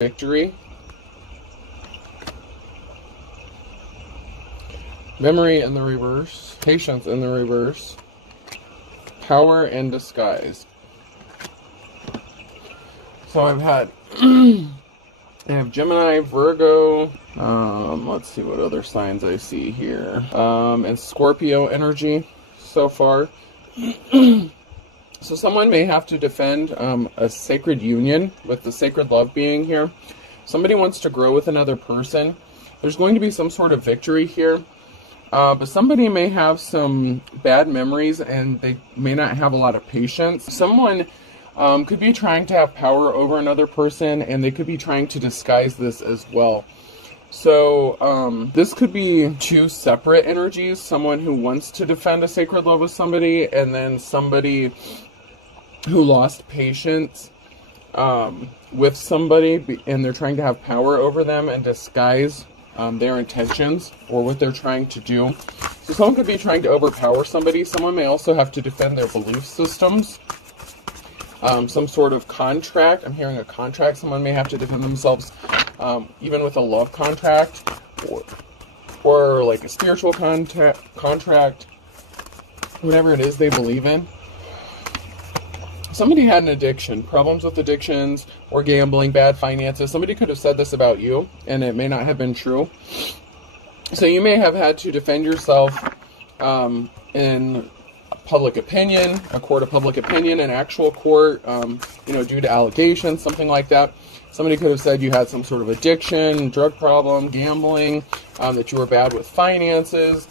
victory, memory in the reverse, patience in the reverse, power and disguise. So I've had, I have Gemini, Virgo, let's see what other signs I see here, and Scorpio energy so far. So someone may have to defend a sacred union with the sacred love being here. Somebody wants to grow with another person. There's going to be some sort of victory here. But somebody may have some bad memories and they may not have a lot of patience. Someone could be trying to have power over another person, and they could be trying to disguise this as well. So this could be two separate energies. Someone who wants to defend a sacred love with somebody, and then somebody who lost patience with somebody, and they're trying to have power over them and disguise their intentions or what they're trying to do. So someone could be trying to overpower somebody. Someone may also have to defend their belief systems. Some sort of contract. I'm hearing a contract. Someone may have to defend themselves even with a love contract or like a spiritual contract, whatever it is they believe in. Somebody had an addiction, problems with addictions or gambling, bad finances. Somebody could have said this about you, and it may not have been true. So you may have had to defend yourself in public opinion, a court of public opinion, an actual court, due to allegations, something like that. Somebody could have said you had some sort of addiction, drug problem, gambling, that you were bad with finances.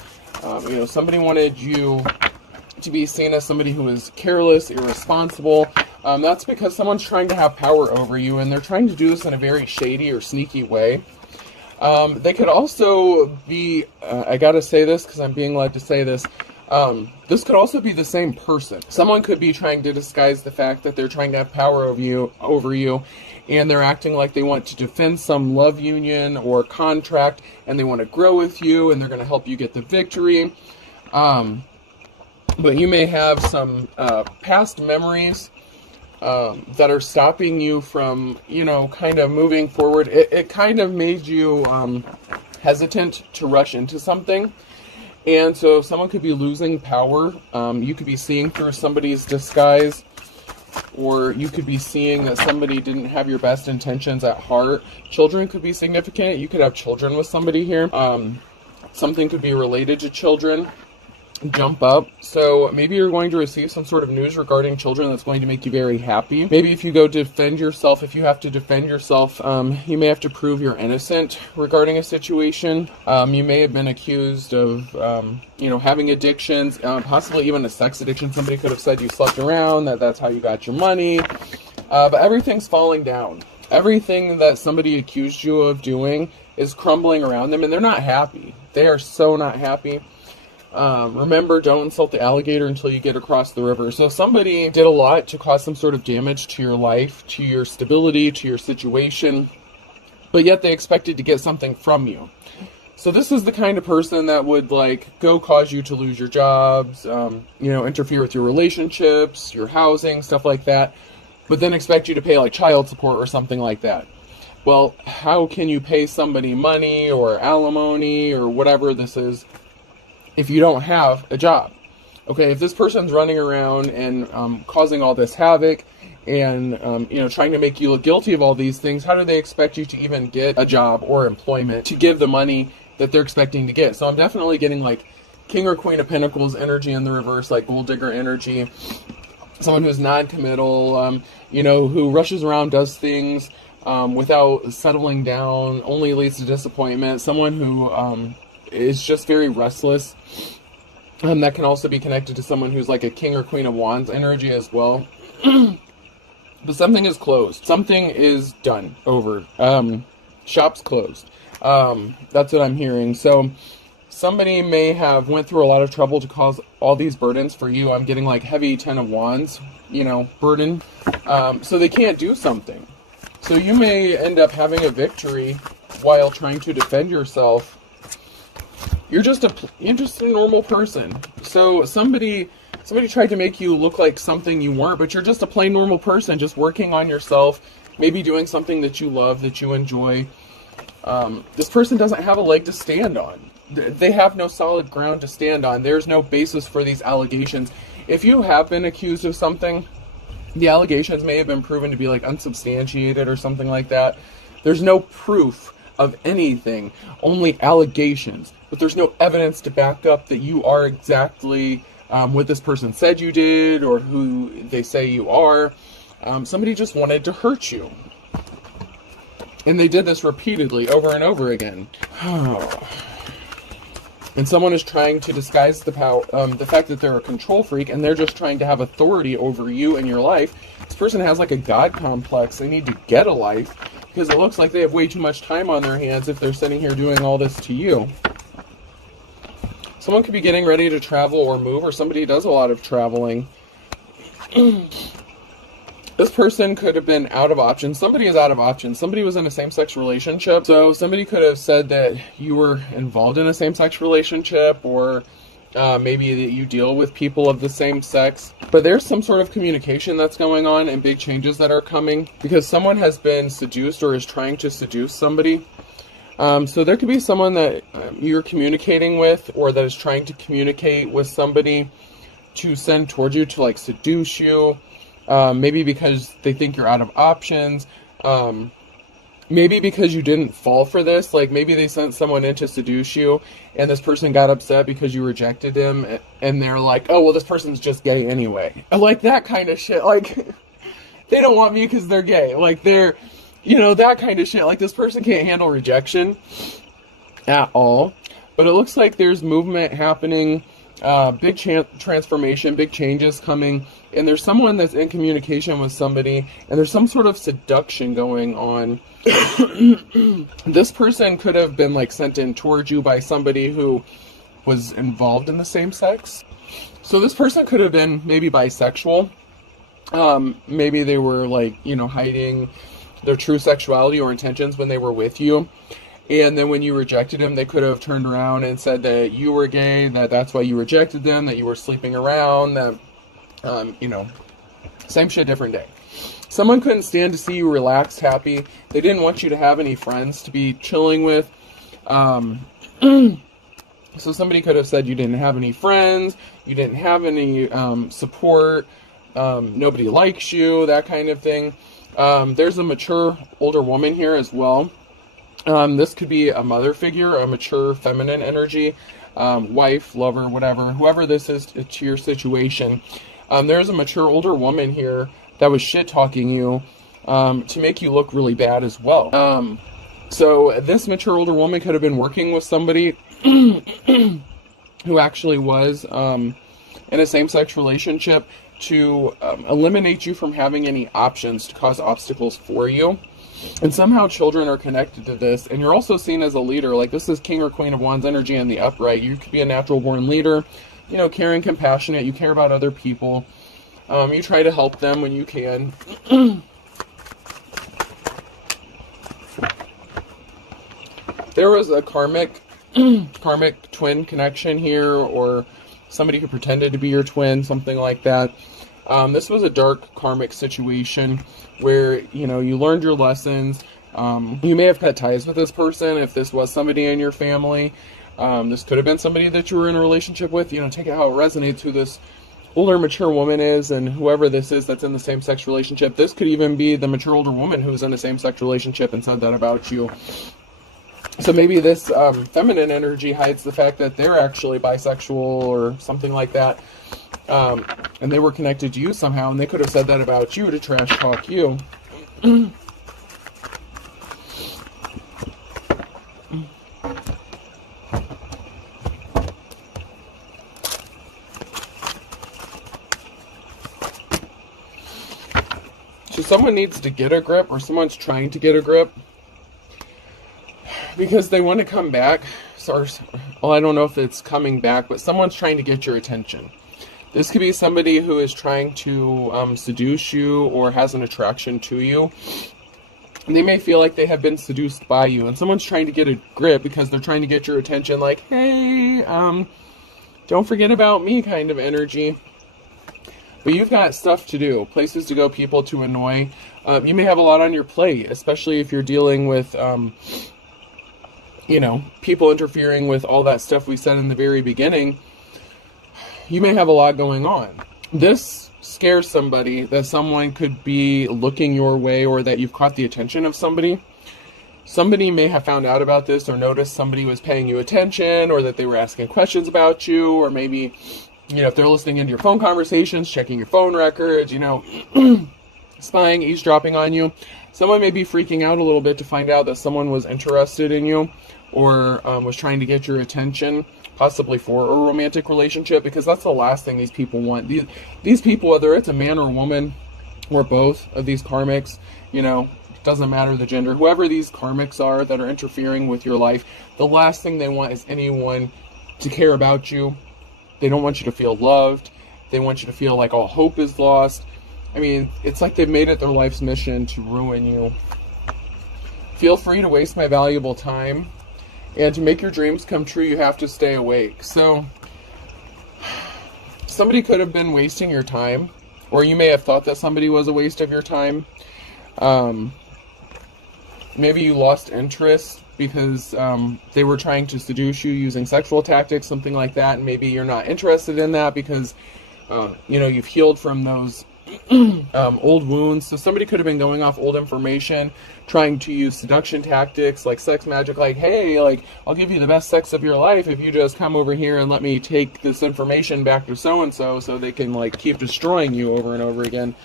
Somebody wanted you to be seen as somebody who is careless, irresponsible. That's because someone's trying to have power over you, and they're trying to do this in a very shady or sneaky way. They could also be, I gotta say this because I'm being led to say this, this could also be the same person. Someone could be trying to disguise the fact that they're trying to have power over you, and they're acting like they want to defend some love union or contract, and they want to grow with you, and they're going to help you get the victory. But you may have some past memories that are stopping you from, kind of moving forward. It kind of made you hesitant to rush into something. And so someone could be losing power. You could be seeing through somebody's disguise, or you could be seeing that somebody didn't have your best intentions at heart. Children could be significant. You could have children with somebody here. Something could be related to children. Jump up. So maybe you're going to receive some sort of news regarding children that's going to make you very happy. Maybe if you go defend yourself, if you have to defend yourself, you may have to prove you're innocent regarding a situation. You may have been accused of, having addictions, possibly even a sex addiction. Somebody could have said you slept around, that's how you got your money. But everything's falling down. Everything that somebody accused you of doing is crumbling around them, and they're not happy. They are so not happy. Remember, don't insult the alligator until you get across the river. So somebody did a lot to cause some sort of damage to your life, to your stability, to your situation, but yet they expected to get something from you. So this is the kind of person that would go cause you to lose your jobs, interfere with your relationships, your housing, stuff like that, but then expect you to pay child support or something like that. Well, how can you pay somebody money or alimony or whatever this is if you don't have a job? Okay, if this person's running around and causing all this havoc and trying to make you look guilty of all these things, how do they expect you to even get a job or employment to give the money that they're expecting to get? So I'm definitely getting King or Queen of Pentacles energy in the reverse, gold digger energy. Someone who's non-committal, who rushes around, does things without settling down, only leads to disappointment. Someone who is just very restless. That can also be connected to someone who's a King or Queen of Wands energy as well. But something is closed. Something is done. Over. Shop's closed. That's what I'm hearing. So somebody may have went through a lot of trouble to cause all these burdens for you. I'm getting heavy 10 of Wands, burden. So they can't do something. So you may end up having a victory while trying to defend yourself. You're just a normal person. So somebody tried to make you look like something you weren't, but you're just a plain normal person, just working on yourself, maybe doing something that you love, that you enjoy. This person doesn't have a leg to stand on. They have no solid ground to stand on. There's no basis for these allegations. If you have been accused of something, the allegations may have been proven to be like unsubstantiated or something like that. There's no proof of anything, only allegations, but there's no evidence to back up that you are exactly what this person said you did or who they say you are. Somebody just wanted to hurt you. And they did this repeatedly over and over again. And someone is trying to disguise the fact that they're a control freak, and they're just trying to have authority over you and your life. This person has like a God complex. They need to get a life because it looks like they have way too much time on their hands if they're sitting here doing all this to you. Someone could be getting ready to travel or move, or somebody does a lot of traveling. This person could have been out of options. Somebody is out of options. Somebody was in a same-sex relationship. So somebody could have said that you were involved in a same-sex relationship, or maybe that you deal with people of the same sex. But there's some sort of communication that's going on and big changes that are coming because someone has been seduced or is trying to seduce somebody. So there could be someone that you're communicating with or that is trying to communicate with somebody to send towards you to like seduce you. Maybe because they think you're out of options. Maybe because you didn't fall for this. Like maybe they sent someone in to seduce you and this person got upset because you rejected him and they're like, oh, well, this person's just gay anyway. Like that kind of shit. Like they don't want me because they're gay. Like they're, that kind of shit. Like this person can't handle rejection at all. But it looks like there's movement happening. Big transformation, big changes coming, and there's someone that's in communication with somebody, and there's some sort of seduction going on. This person could have been like sent in towards you by somebody who was involved in the same sex. So this person could have been maybe bisexual. Maybe they were like, hiding their true sexuality or intentions when they were with you. And then when you rejected them, they could have turned around and said that you were gay, that's why you rejected them, that you were sleeping around, that, same shit, different day. Someone couldn't stand to see you relaxed, happy. They didn't want you to have any friends to be chilling with. So somebody could have said you didn't have any friends, you didn't have any support, nobody likes you, that kind of thing. There's a mature older woman here as well. This could be a mother figure, a mature feminine energy, wife, lover, whatever, whoever this is to your situation. There's a mature older woman here that was shit-talking you to make you look really bad as well. So this mature older woman could have been working with somebody who actually was in a same-sex relationship to eliminate you from having any options, to cause obstacles for you. And somehow children are connected to this. And you're also seen as a leader. Like this is King or Queen of Wands energy in the upright. You could be a natural born leader, caring, compassionate. You care about other people. You try to help them when you can. There was a karmic twin connection here, or somebody who pretended to be your twin, something like that. This was a dark karmic situation where, you learned your lessons. You may have cut ties with this person if this was somebody in your family. This could have been somebody that you were in a relationship with. Take it how it resonates, who this older mature woman is, and whoever this is that's in the same-sex relationship. This could even be the mature older woman who's in a same-sex relationship and said that about you. So maybe this feminine energy hides the fact that they're actually bisexual or something like that. And they were connected to you somehow, and they could have said that about you to trash talk you. So someone needs to get a grip, or someone's trying to get a grip, because they want to come back. Well, I don't know if it's coming back, but someone's trying to get your attention. This could be somebody who is trying to seduce you or has an attraction to you. And they may feel like they have been seduced by you, and someone's trying to get a grip because they're trying to get your attention, like, hey, don't forget about me kind of energy. But you've got stuff to do, places to go, people to annoy. You may have a lot on your plate, especially if you're dealing with, people interfering with all that stuff we said in the very beginning. You may have a lot going on. This scares somebody, that someone could be looking your way, or that you've caught the attention of somebody. Somebody may have found out about this, or noticed somebody was paying you attention, or that they were asking questions about you, or maybe, if they're listening into your phone conversations, checking your phone records, spying, eavesdropping on you. Someone may be freaking out a little bit to find out that someone was interested in you, or was trying to get your attention, possibly for a romantic relationship, because that's the last thing these people want. These people, whether it's a man or a woman, or both of these karmics, doesn't matter the gender, whoever these karmics are that are interfering with your life, the last thing they want is anyone to care about you. They don't want you to feel loved. They want you to feel like all hope is lost. I mean, it's like they've made it their life's mission to ruin you. Feel free to waste my valuable time. And to make your dreams come true, you have to stay awake. So, somebody could have been wasting your time, or you may have thought that somebody was a waste of your time. Maybe you lost interest because they were trying to seduce you using sexual tactics, something like that, and maybe you're not interested in that because, you've healed from those old wounds. So somebody could have been going off old information, trying to use seduction tactics like sex magic, like, hey, I'll give you the best sex of your life if you just come over here and let me take this information back to so-and-so so they can, keep destroying you over and over again.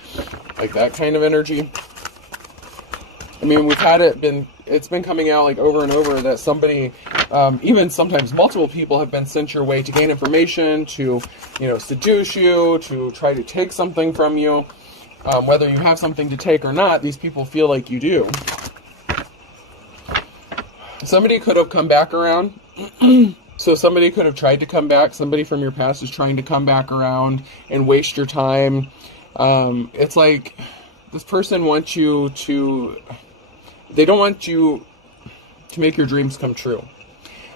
Like that kind of energy. I mean, it's been coming out over and over that somebody, even sometimes multiple people have been sent your way to gain information, to, seduce you, to try to take something from you. Whether you have something to take or not, these people feel like you do. Somebody could have come back around. So somebody could have tried to come back. Somebody from your past is trying to come back around and waste your time. It's like this person wants you to... They don't want you to make your dreams come true.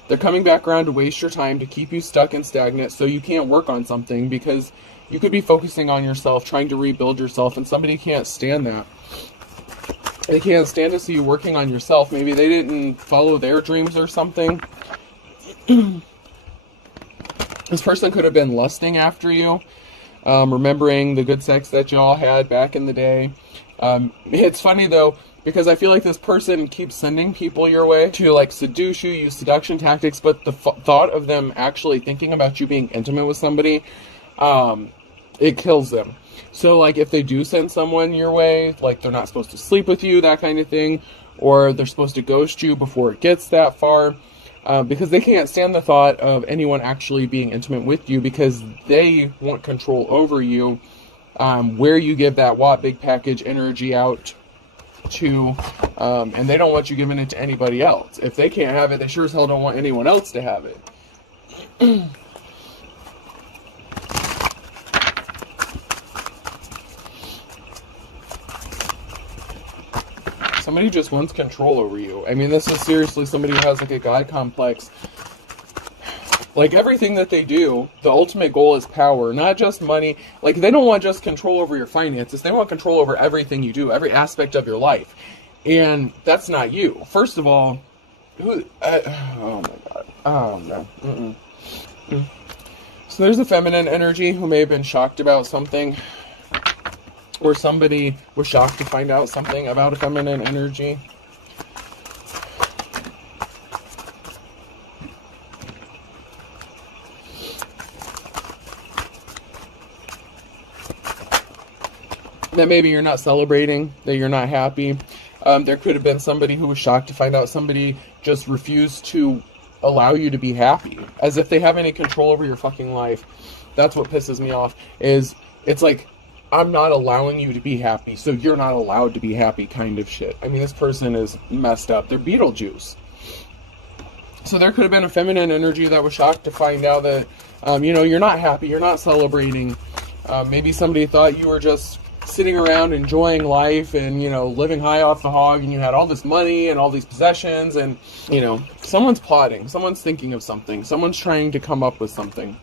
They're coming back around to waste your time, to keep you stuck and stagnant so you can't work on something, because you could be focusing on yourself, trying to rebuild yourself, and somebody can't stand that. They can't stand to see you working on yourself. Maybe they didn't follow their dreams or something. This person could have been lusting after you, remembering the good sex that you all had back in the day. It's funny though, because I feel like this person keeps sending people your way to seduce you, use seduction tactics, but the thought of them actually thinking about you being intimate with somebody, it kills them. So if they do send someone your way, they're not supposed to sleep with you, that kind of thing, or they're supposed to ghost you before it gets that far, because they can't stand the thought of anyone actually being intimate with you, because they want control over you, where you give that big package energy out to, and they don't want you giving it to anybody else. If they can't have it, they sure as hell don't want anyone else to have it. Somebody just wants control over you. I mean, this is seriously somebody who has a God complex. Everything that they do, the ultimate goal is power, not just money. They don't want just control over your finances. They want control over everything you do, every aspect of your life. And that's not you. First of all, oh my God. Oh, no. So there's a feminine energy who may have been shocked about something. Or somebody was shocked to find out something about a feminine energy. That maybe you're not celebrating, that you're not happy. There could have been somebody who was shocked to find out somebody just refused to allow you to be happy, as if they have any control over your fucking life. That's what pisses me off, is it's I'm not allowing you to be happy, so you're not allowed to be happy kind of shit. I mean, this person is messed up. They're Beetlejuice. So there could have been a feminine energy that was shocked to find out that, you're not happy, you're not celebrating. Maybe somebody thought you were just sitting around enjoying life and, living high off the hog, and you had all this money and all these possessions, and, someone's plotting, someone's thinking of something, someone's trying to come up with something.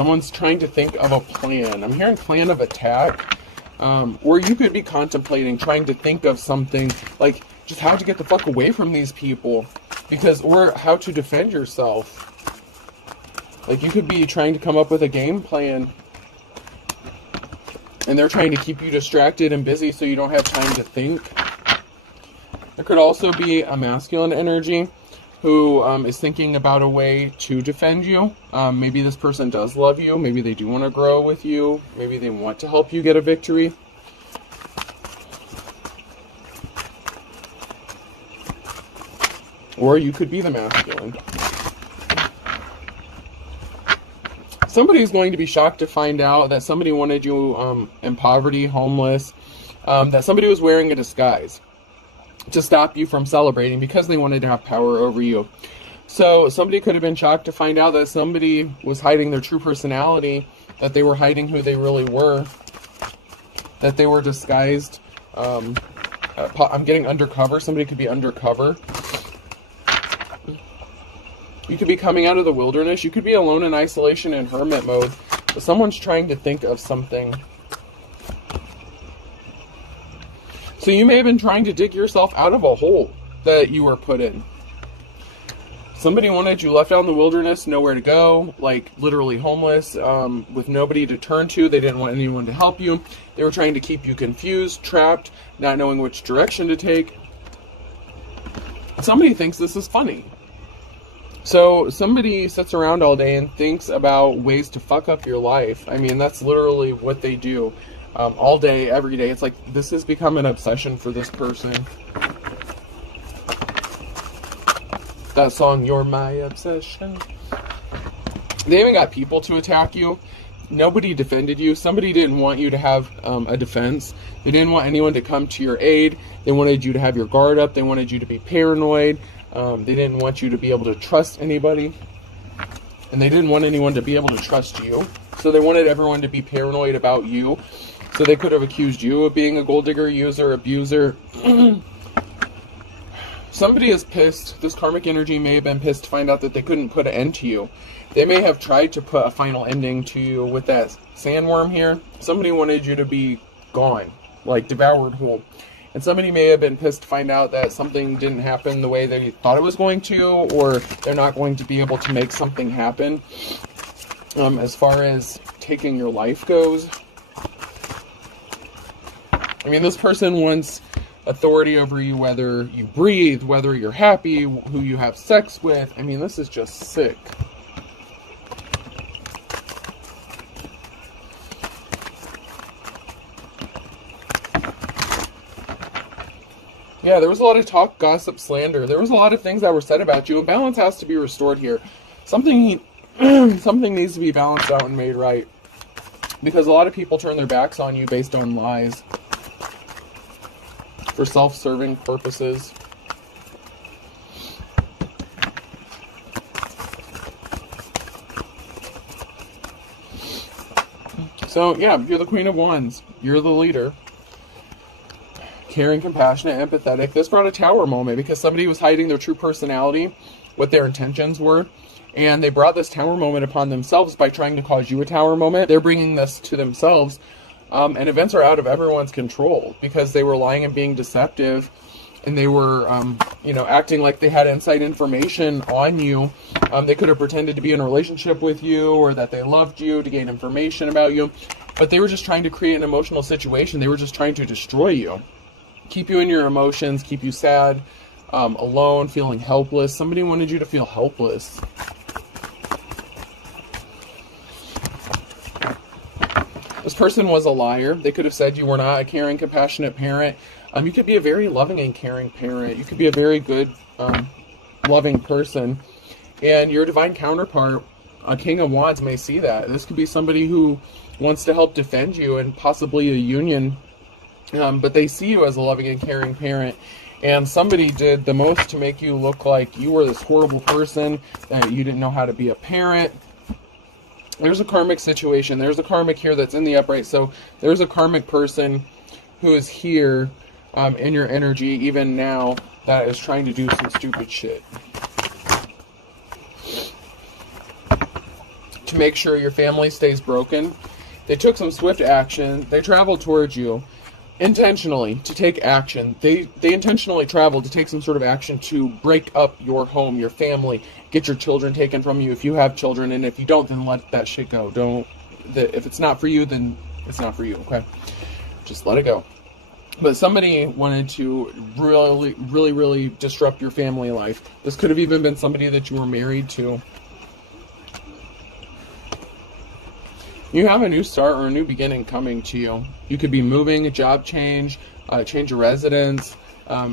Someone's trying to think of a plan. I'm hearing plan of attack. Or you could be contemplating, trying to think of something like just how to get the fuck away from these people. Or how to defend yourself. Like, you could be trying to come up with a game plan. And they're trying to keep you distracted and busy so you don't have time to think. There could also be a masculine energy who is thinking about a way to defend you. Maybe this person does love you. Maybe they do want to grow with you. Maybe they want to help you get a victory. Or you could be the masculine. Somebody's going to be shocked to find out that somebody wanted you in poverty, homeless, that somebody was wearing a disguise to stop you from celebrating because they wanted to have power over you. So somebody could have been shocked to find out that somebody was hiding their true personality, that they were hiding who they really were, that they were disguised. I'm getting undercover. Somebody could be undercover. You could be coming out of the wilderness. You could be alone in isolation and hermit mode. But someone's trying to think of something. So you may have been trying to dig yourself out of a hole that you were put in. Somebody wanted you left out in the wilderness, nowhere to go, like literally homeless, with nobody to turn to. They didn't want anyone to help you. They were trying to keep you confused, trapped, not knowing which direction to take. Somebody thinks this is funny. So somebody sits around all day and thinks about ways to fuck up your life. I mean, that's literally what they do. All day, every day. It's like this has become an obsession for this person. That song, You're My Obsession. They even got people to attack you. Nobody defended you. Somebody didn't want you to have a defense. They didn't want anyone to come to your aid. They wanted you to have your guard up. They wanted you to be paranoid. They didn't want you to be able to trust anybody. And they didn't want anyone to be able to trust you. So they wanted everyone to be paranoid about you. So they could have accused you of being a gold digger, user, abuser. Somebody is pissed. This karmic energy may have been pissed to find out that they couldn't put an end to you. They may have tried to put a final ending to you with that sandworm here. Somebody wanted you to be gone, like devoured whole. And somebody may have been pissed to find out that something didn't happen the way they thought it was going to, or they're not going to be able to make something happen. As far as taking your life goes, I mean, this person wants authority over you, whether you breathe, whether you're happy, who you have sex with. I mean, this is just sick. Yeah, there was a lot of talk, gossip, slander. There was a lot of things that were said about you, and balance has to be restored here. Something needs to be balanced out and made right. Because a lot of people turn their backs on you based on lies. For self-serving purposes. So, yeah, you're the Queen of Wands. You're the leader. Caring, compassionate, empathetic. This brought a tower moment because somebody was hiding their true personality, what their intentions were, and they brought this tower moment upon themselves by trying to cause you a tower moment. They're bringing this to themselves, and events are out of everyone's control because they were lying and being deceptive, and they were, acting like they had inside information on you. They could have pretended to be in a relationship with you or that they loved you to gain information about you, but they were just trying to create an emotional situation. They were just trying to destroy you. Keep you in your emotions, keep you sad, alone, feeling helpless. Somebody wanted you to feel helpless. This person was a liar. They could have said you were not a caring, compassionate parent. You could be a very loving and caring parent. You could be a very good, loving person. And your divine counterpart, a King of Wands, may see that. This could be somebody who wants to help defend you and possibly a union. But they see you as a loving and caring parent, and somebody did the most to make you look like you were this horrible person, that you didn't know how to be a parent. There's a karmic situation. There's a karmic here that's in the upright. So there's a karmic person who is here in your energy, even now, that is trying to do some stupid shit. to make sure your family stays broken. They took some swift action. They traveled towards you intentionally to take action. They intentionally traveled to take some sort of action to break up your home, your family, get your children taken from you if you have children, and if you don't, then let that shit go. If it's not for you, then it's not for you, okay? Just let it go. But somebody wanted to really, really, really disrupt your family life. This could have even been somebody that you were married to. You have a new start or a new beginning coming to you. You could be moving, a job change, change of residence,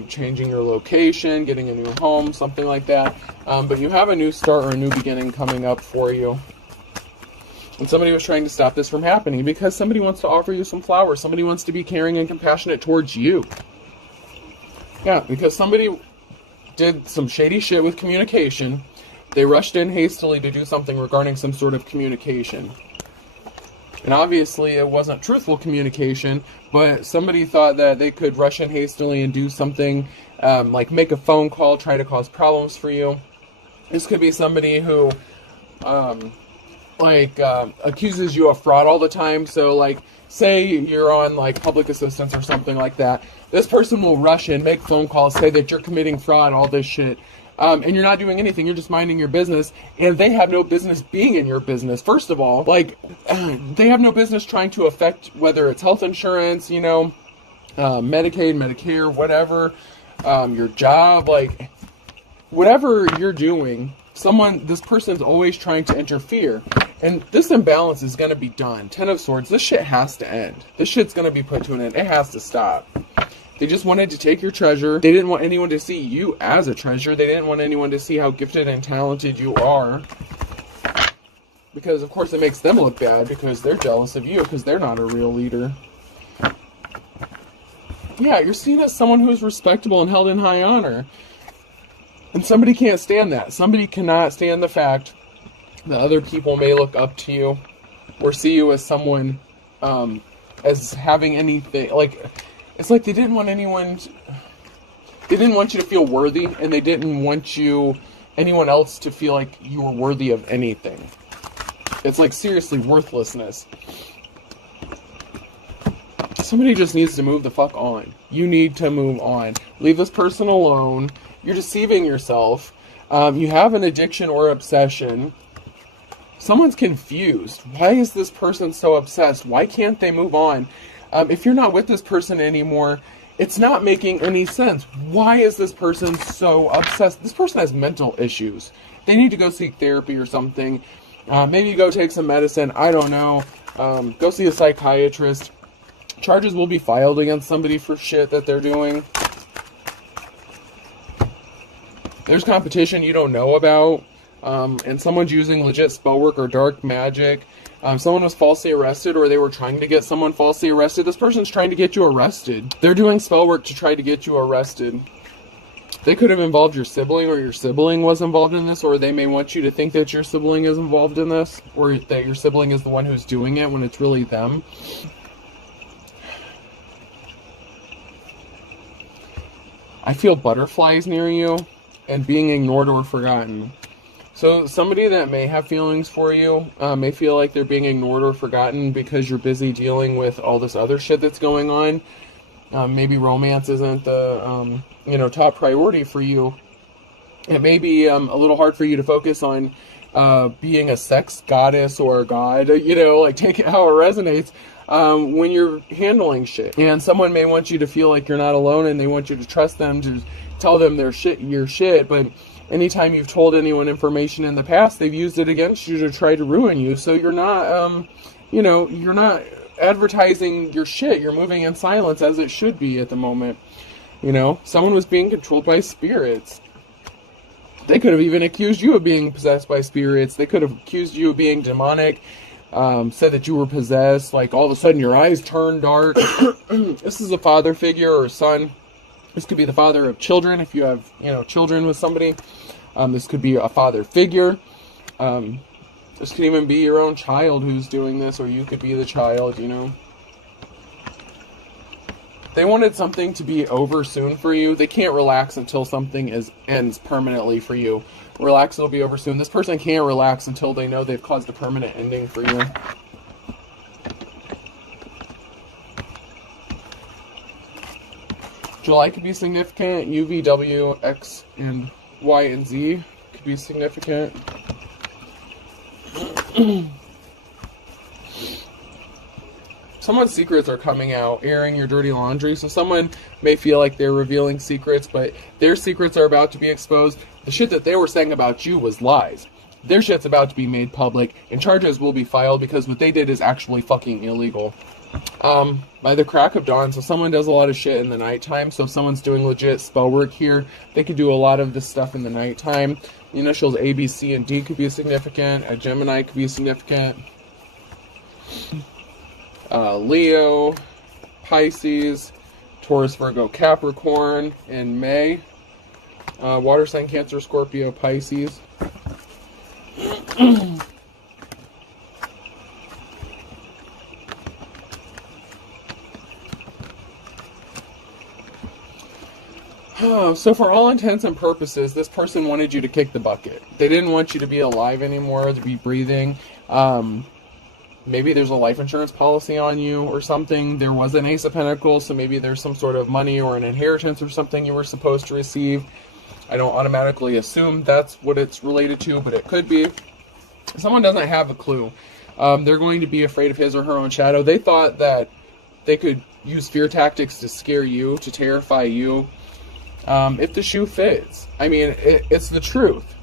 changing your location, getting a new home, something like that. But you have a new start or a new beginning coming up for you. And somebody was trying to stop this from happening because somebody wants to offer you some flowers. Somebody wants to be caring and compassionate towards you. Yeah, because somebody did some shady shit with communication. They rushed in hastily to do something regarding some sort of communication. And obviously it wasn't truthful communication, but somebody thought that they could rush in hastily and do something like make a phone call, try to cause problems for you. This could be somebody who accuses you of fraud all the time. So like, say you're on like public assistance or something like that. This person will rush in, make phone calls, say that you're committing fraud, all this shit. And you're not doing anything. You're just minding your business, and they have no business being in your business. First of all, like, they have no business trying to affect whether it's health insurance, you know, Medicaid, Medicare, whatever, your job, like, whatever you're doing, this person's always trying to interfere. And this imbalance is going to be done. 10 of Swords, this shit has to end. This shit's going to be put to an end. It has to stop. They just wanted to take your treasure. They didn't want anyone to see you as a treasure. They didn't want anyone to see how gifted and talented you are. Because, of course, it makes them look bad because they're jealous of you because they're not a real leader. Yeah, you're seen as someone who's respectable and held in high honor. And somebody can't stand that. Somebody cannot stand the fact that other people may look up to you or see you as someone as having anything, like, it's like they didn't want they didn't want you to feel worthy, and they didn't want anyone else to feel like you were worthy of anything. It's like seriously worthlessness. Somebody just needs to move the fuck on. You need to move on. Leave this person alone. You're deceiving yourself. You have an addiction or obsession. Someone's confused. Why is this person so obsessed? Why can't they move on? If you're not with this person anymore, it's not making any sense. Why is this person so obsessed? This person has mental issues. They need to go seek therapy or something. Maybe go take some medicine. I don't know. Go see a psychiatrist. Charges will be filed against somebody for shit that they're doing. There's competition you don't know about. And someone's using legit spell work or dark magic. Someone was falsely arrested, or they were trying to get someone falsely arrested. This person's trying to get you arrested. They're doing spell work to try to get you arrested. They could have involved your sibling, or your sibling was involved in this, or they may want you to think that your sibling is involved in this, or that your sibling is the one who's doing it when it's really them. I feel butterflies near you and being ignored or forgotten. So somebody that may have feelings for you may feel like they're being ignored or forgotten because you're busy dealing with all this other shit that's going on. Maybe romance isn't the top priority for you. It may be a little hard for you to focus on being a sex goddess or a god, take it how it resonates when you're handling shit. And someone may want you to feel like you're not alone, and they want you to trust them, to tell them your shit, but anytime you've told anyone information in the past, they've used it against you to try to ruin you. So you're not, you're not advertising your shit. You're moving in silence, as it should be at the moment. Someone was being controlled by spirits. They could have even accused you of being possessed by spirits. They could have accused you of being demonic, said that you were possessed, like all of a sudden your eyes turn dark. This is a father figure or a son. This could be the father of children if you have, children with somebody. This could be a father figure. This could even be your own child who's doing this, or you could be the child, They wanted something to be over soon for you. They can't relax until something ends permanently for you. Relax, it'll be over soon. This person can't relax until they know they've caused a permanent ending for you. July could be significant. U, V, W, X, and Y, and Z could be significant. Someone's secrets are coming out, airing your dirty laundry. So someone may feel like they're revealing secrets, but their secrets are about to be exposed. The shit that they were saying about you was lies. Their shit's about to be made public, and charges will be filed because what they did is actually fucking illegal. By the crack of dawn, so someone does a lot of shit in the nighttime. So if someone's doing legit spell work here, they could do a lot of this stuff in the nighttime. The initials A, B, C, and D could be significant. A Gemini could be significant. Leo, Pisces, Taurus, Virgo, Capricorn in May. Water sign, Cancer, Scorpio, Pisces. So for all intents and purposes, this person wanted you to kick the bucket. They didn't want you to be alive anymore, to be breathing. Maybe there's a life insurance policy on you or something. There was an Ace of Pentacles, so maybe there's some sort of money or an inheritance or something you were supposed to receive. I don't automatically assume that's what it's related to, but it could be. Someone doesn't have a clue. They're going to be afraid of his or her own shadow. They thought that they could use fear tactics to scare you, to terrify you. If the shoe fits. I mean, it's the truth.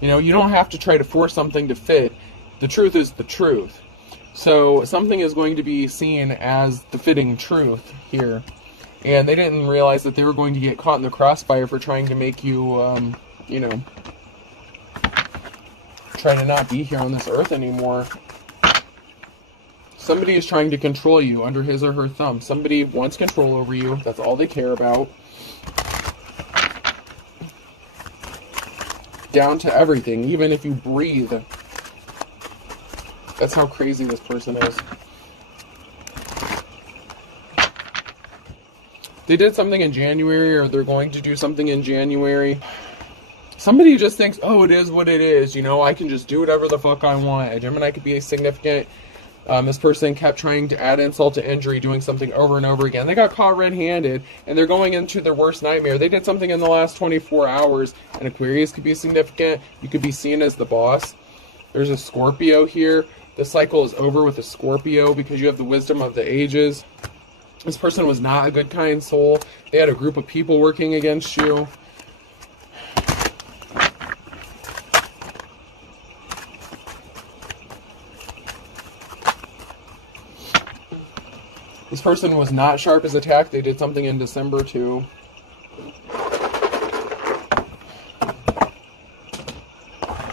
You know, you don't have to try to force something to fit. The truth is the truth. So something is going to be seen as the fitting truth here. And they didn't realize that they were going to get caught in the crossfire for trying to make you, you know, try to not be here on this earth anymore. Somebody is trying to control you under his or her thumb. Somebody wants control over you. That's all they care about. Down to everything, even if you breathe. That's how crazy this person is. They did something in January, or they're going to do something in January. Somebody just thinks, oh, it is what it is. You know, I can just do whatever the fuck I want. A Gemini could be significant. This person kept trying to add insult to injury, doing something over and over again. They got caught red-handed, and they're going into their worst nightmare. They did something in the last 24 hours. An Aquarius could be significant. You could be seen as the boss. There's a Scorpio here. The cycle is over with a Scorpio because you have the wisdom of the ages. This person was not a good, kind soul. They had a group of people working against you. This person was not sharp as attack. They did something in December too.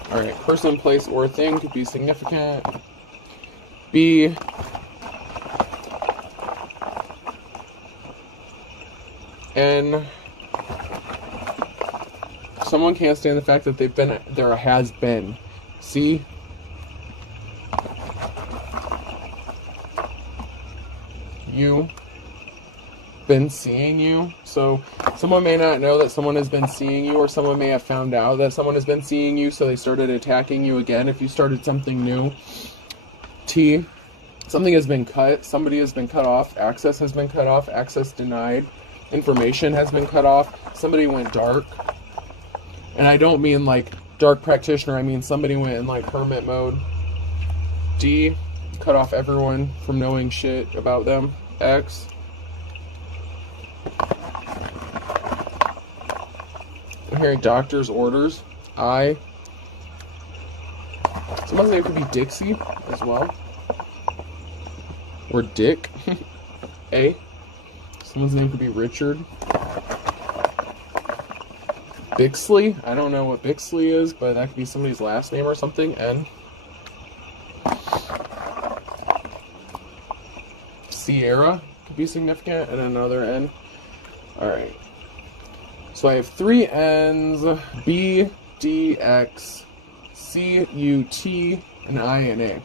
Alright, person, place, or thing could be significant. B. N. Someone can't stand the fact that there has been. C. You. Been seeing you. So someone may not know that someone has been seeing you, or someone may have found out that someone has been seeing you, so they started attacking you again if you started something new. T. Something has been cut. Somebody has been cut off. Access has been cut off. Access denied. Information has been cut off. Somebody went dark. And I don't mean like dark practitioner. I mean somebody went in like hermit mode. D. Cut off everyone from knowing shit about them. X. I'm hearing doctor's orders. I. Someone's name could be Dixie as well. Or Dick. A. Someone's name could be Richard. Bixley. I don't know what Bixley is, but that could be somebody's last name or something. N. Sierra could be significant, and another N. Alright. So I have 3 N's, B, D, X, C, U, T, and I, and A.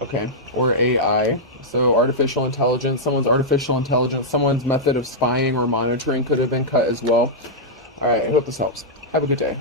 Okay, or AI. So artificial intelligence, someone's method of spying or monitoring could have been cut as well. All right, I hope this helps. Have a good day.